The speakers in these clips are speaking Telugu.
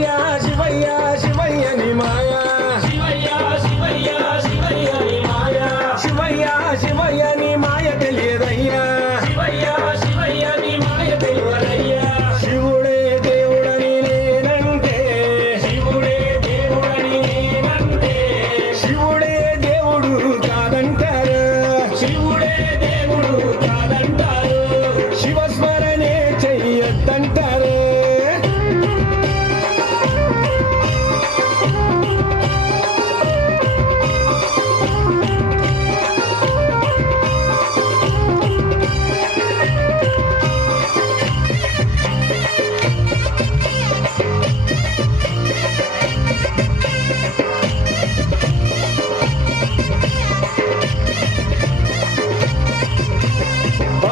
శివయ్య శివయ్య శివయ్య ని మాయా శివయ్య శివయ్య శివయ్య నీ మాయ శివయ్య శివయ్య ని మాయ తెలియదయ్యా శివయ్య శివయ్య నీ మాయ తెలియదయ్యా శివుడే దేవుడని నేనంటే శివుడే దేవుడని నేనంటే శివుడే దేవుడు కాదంటారు శివుడే దేవుడు కాదంటారు శివస్మరణే చెయ్యొద్దంటారు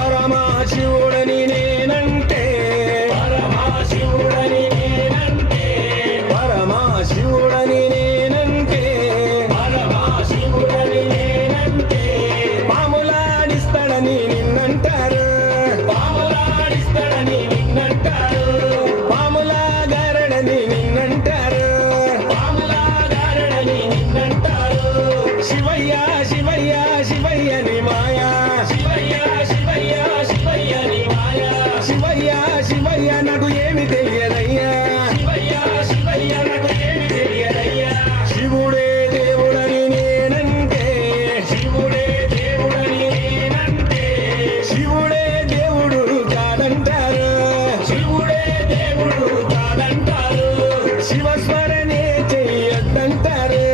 పరమశివుడని నేనంటే పరమశివుడని నేనంటే పరమశివుడని నేనంటే పరమశివుడని నేనంటే పాములాడిస్తాడని నిన్నంటారు పాములాడిస్తాడని నిన్నంటారు పాములాగారడని నిన్నంటారు పాములాగారడని నిన్నంటారు శివయ్య శివయ్య శివయ్య ని మాయా శివయ్య శివయ్య శివయ్య నీ మాయ శివయ్య శివయ్య నాకు ఏమి తెలియదయ్యా శివయ్య శివయ్య నాకు ఏమి తెలియదయ్యా శివుడే దేవుడని నేనంటే శివుడే దేవుడని నేనంటే శివుడే దేవుడు కాదంటారు శివుడే దేవుడు కాదంటారు శివస్మరణే చెయ్యొద్దంటారు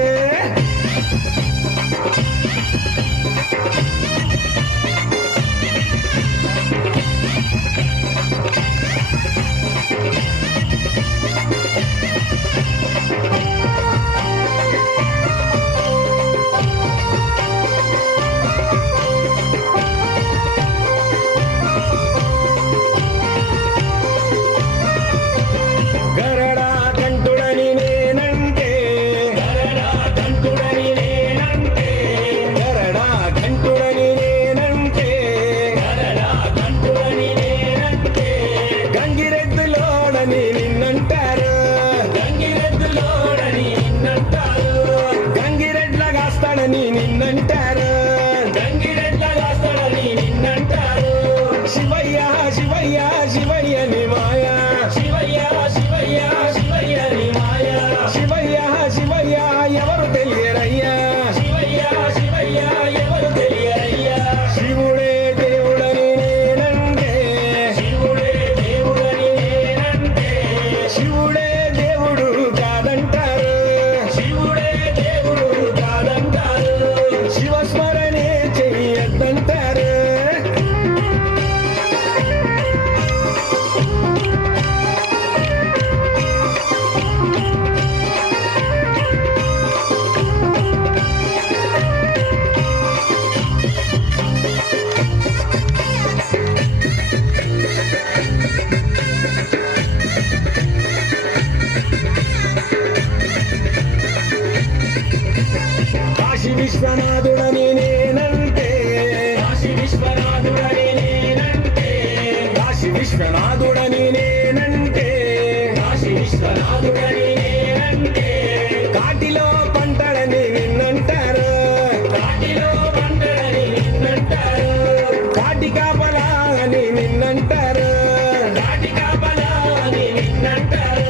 గరడా కంటుడని నేనంటే గరడా కంఠుడని నేనంటే గరడా కంటుడని నేనంటే గరడా కంఠుడని నేనంటే గంగిరెద్దులోడని నిన్నంటారు గంగిరెద్దులోడని నిన్నంటారు గంగిరెడ్ల కాస్తాడని నిన్నంటారు గంగిరెడ్ల కాస్తాడని నిన్నంటారు శివయ్య శివయ్య శివయ్య ని మాయా శివయ్య శివయ్య శివయ్య నీ మాయ శివయ్య శివయ్య ఎవరు తెలియరయ్యా శివయ్య శివయ్య ఎవరు తెలియరయ్యా శివుడే దేవుడని నేనంటే శివుడే దేవుడని నేనంటే శివుడే దేవుడు కాదంటారు శివుడే దేవుడు కాదంటారు శివస్మరణే చెయ్యొద్దంటారు కాశీ విశ్వనాథుడని నేనంటే కాశీ విశ్వనాథుడని నేనంటే కాశీ విశ్వనాథుడని నేనంటే కాశీ విశ్వనాథుడని నేనంటే కాటిలో పంటడని నిన్నంటారు కాటిలో పంటడని నిన్నంటారు కాటి కాపలా అని నిన్నంటారు కాటి కాపలా అని నిన్నంటారు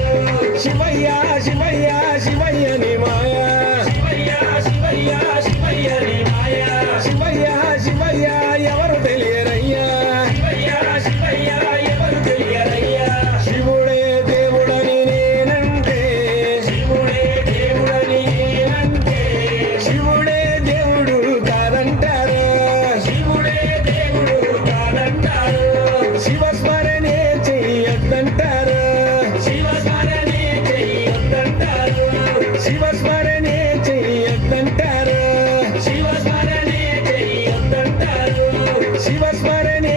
శివయ్య శివయ్య శివయ్య ని మాయా శివయ్య శివయ్య శివయ్య నీ మాయ శివయ్య శివయ్య ఎవరు తెలియరయ్యా శివయ్య శివయ్య ఎవరు తెలియరయ్యా శివుడే దేవుడని నేనంటే శివుడే దేవుడని నేనంటే శివుడే దేవుడు కాదంటారు శివుడే దేవుడు కాదంటారు శివస్మరణే చెయ్యొద్దంటారు శివస్మరణే చెయ్యొద్దంటారు శివస్మరణే చెయ్యొద్దంటారు శివస్మరణే చెయ్యొద్దంటారు శివస్మరణే